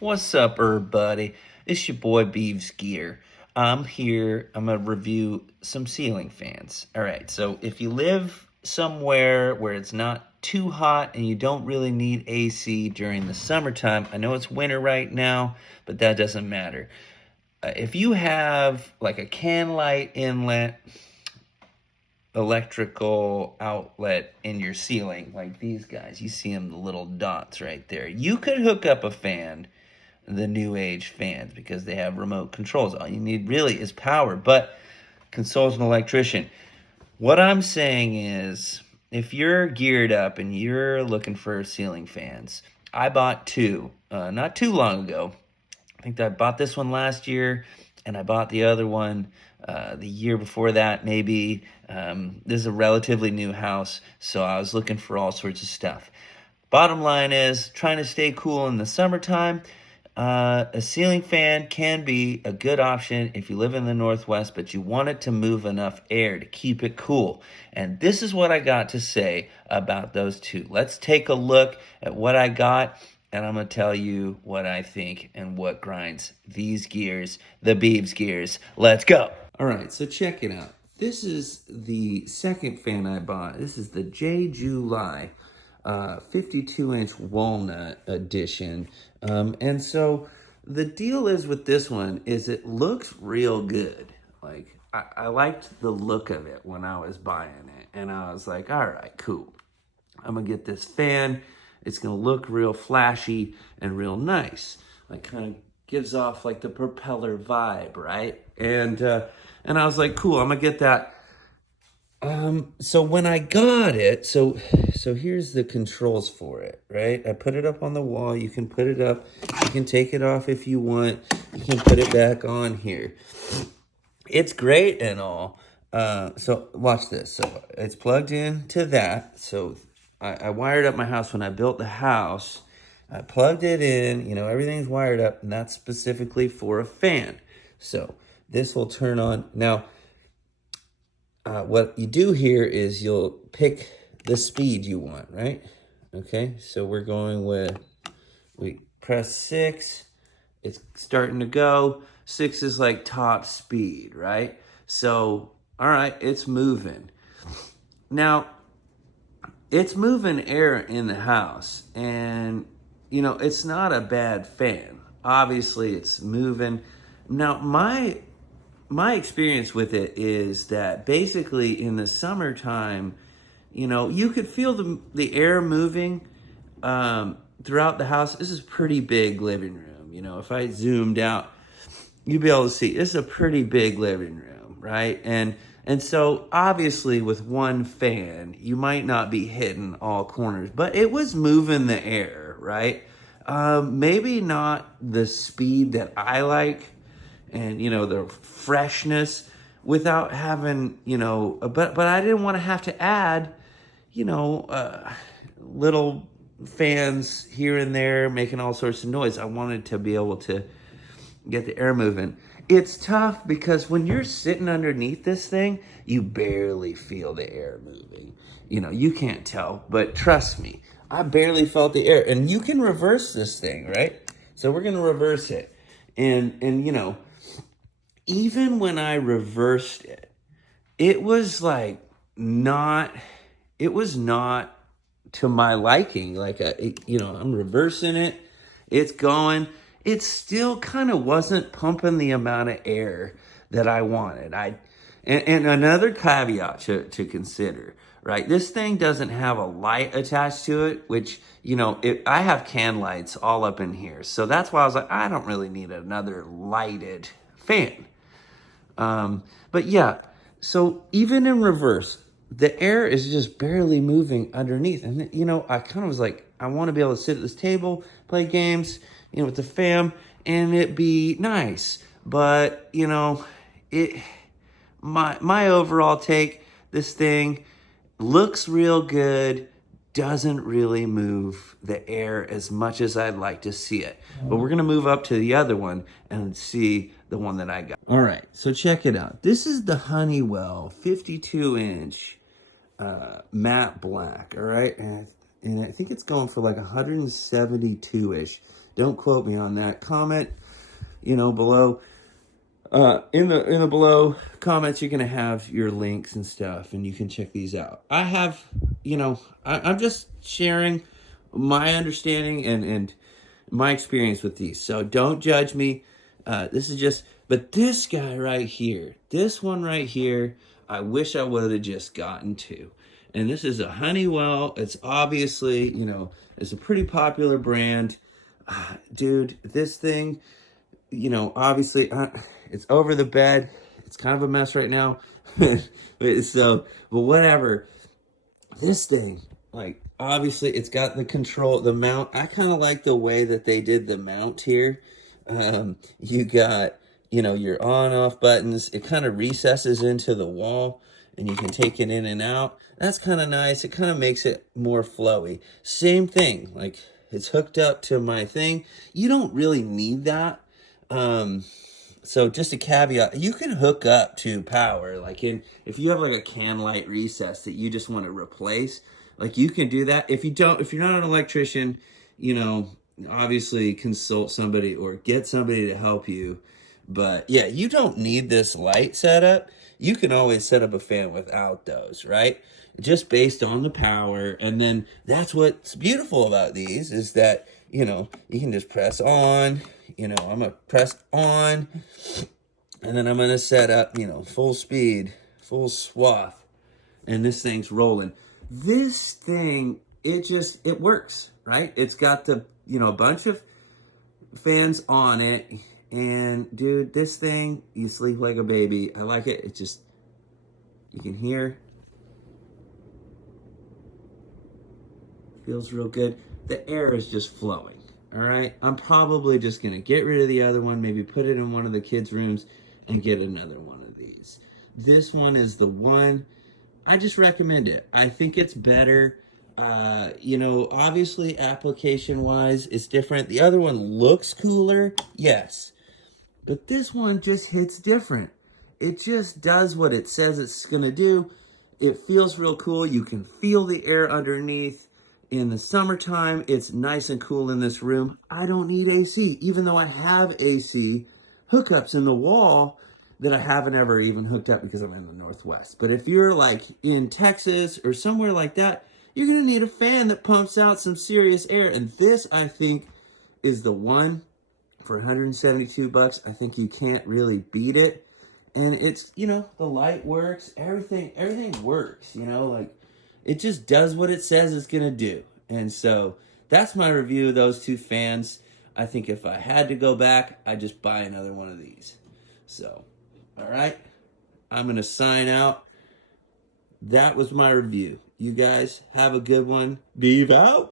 What's up, everybody? It's your boy Beeves Gear. I'm here. I'm gonna review some ceiling fans. All right. So if you live somewhere where it's not too hot and you don't really need AC during the summertime, I know it's winter right now, but that doesn't matter. If you have like a can light inlet, electrical outlet in your ceiling, like these guys, you see them, the little dots right there. You could hook up a fan, the new age fans, because they have remote controls. All you need really is power, but consult an electrician. What I'm saying is, if you're geared up and you're looking for ceiling fans, I bought two not too long ago. I think I bought this one last year, and I bought the other one the year before that, maybe. This is a relatively new house, so I was looking for all sorts of stuff. Bottom line is, trying to stay cool in the summertime. A ceiling fan can be a good option if you live in the Northwest, but you want it to move enough air to keep it cool. And this is what I got to say about those two. Let's take a look at what I got, and I'm going to tell you what I think and what grinds these gears, the Beeves gears. Let's go. All right, so check it out. This is the second fan I bought. This is the J. July 52-inch walnut edition. And so the deal is with this one is it looks real good. Like, I liked the look of it when I was buying it. And I was like, all right, cool. I'm going to get this fan. It's going to look real flashy and real nice. Like, kind of gives off like the propeller vibe, right? And I was like, cool, I'm going to get that. So when I got it, so here's the controls for it, right? I put it up on the wall. You can put it up. You can take it off if you want. You can put it back on here. It's great and all. So watch this. So it's plugged in to that. So I wired up my house when I built the house. I plugged it in, everything's wired up, and that's specifically for a fan. So this will turn on. Now, what you do here is you'll pick the speed you want, right? Okay, so we press 6, it's starting to go. 6 is like top speed, right? So, all right, it's moving. Now, it's moving air in the house, and, it's not a bad fan. Obviously, it's moving. Now, my experience with it is that basically in the summertime, you could feel the air moving throughout the house. This is a pretty big living room. If I zoomed out, you'd be able to see this is a pretty big living room, right? And so obviously with one fan, you might not be hitting all corners, but it was moving the air, right? Maybe not the speed that I like, and the freshness, without having but I didn't want to have to add little fans here and there making all sorts of noise. I wanted to be able to get the air moving. It's tough because when you're sitting underneath this thing, you barely feel the air moving. You can't tell, but trust me, I barely felt the air. And you can reverse this thing, right? So we're going to reverse it. And even when I reversed it, it was like not, it was not to my liking. Like, I'm reversing it, it's going, it still kind of wasn't pumping the amount of air that I wanted. And another caveat to consider, right? This thing doesn't have a light attached to it, which, I have can lights all up in here. So that's why I was like, I don't really need another lighted fan. But yeah, so even in reverse, the air is just barely moving underneath. And, I kind of was like, I want to be able to sit at this table, play games, with the fam, and it be nice. But, my overall take, this thing looks real good, doesn't really move the air as much as I'd like to see it. But we're going to move up to the other one and see the one that I got. All right, so check it out. This is the Honeywell 52-inch matte black, all right? And I think it's going for like 172-ish Don't quote me on that. Comment, below. In the below comments, you're gonna have your links and stuff, and you can check these out. I have, I'm just sharing my understanding and my experience with these. So don't judge me. This is just, but this guy right here, this one right here, I wish I would have just gotten to. And this is a Honeywell. It's obviously, it's a pretty popular brand. Dude, this thing, obviously, it's over the bed. It's kind of a mess right now. But whatever. This thing, like, obviously, it's got the control, the mount. I kind of like the way that they did the mount here. You got, your on-off buttons. It kind of recesses into the wall, and you can take it in and out. That's kind of nice. It kind of makes it more flowy. Same thing, like, it's hooked up to my thing. You don't really need that. So just a caveat, you can hook up to power, like if you have like a can light recess that you just want to replace, like you can do that. If you're not an electrician, obviously consult somebody or get somebody to help you. But yeah, you don't need this light setup. You can always set up a fan without those, right? Just based on the power. And then that's what's beautiful about these is that, you can just press on, I'm going to press on, and then I'm going to set up, full speed, full swath, and this thing's rolling. This thing, it works, right? It's got the, a bunch of fans on it, and dude, this thing, you sleep like a baby. I like it. It's just, you can hear, feels real good. The air is just flowing. All right, I'm probably just gonna get rid of the other one, maybe put it in one of the kids' rooms and get another one of these. This one is the one, I just recommend it. I think it's better. Obviously application-wise, it's different. The other one looks cooler, yes. But this one just hits different. It just does what it says it's gonna do. It feels real cool. You can feel the air underneath. In the summertime, it's nice and cool in this room. I don't need AC, even though I have AC hookups in the wall that I haven't ever even hooked up because I'm in the Northwest. But if you're like in Texas or somewhere like that, you're gonna need a fan that pumps out some serious air. And this, I think, is the one for 172 bucks. I think you can't really beat it. And it's, the light works, everything works, like, it just does what it says it's going to do. And so that's my review of those two fans. I think if I had to go back, I'd just buy another one of these. So, all right, I'm going to sign out. That was my review. You guys have a good one. Beeve out.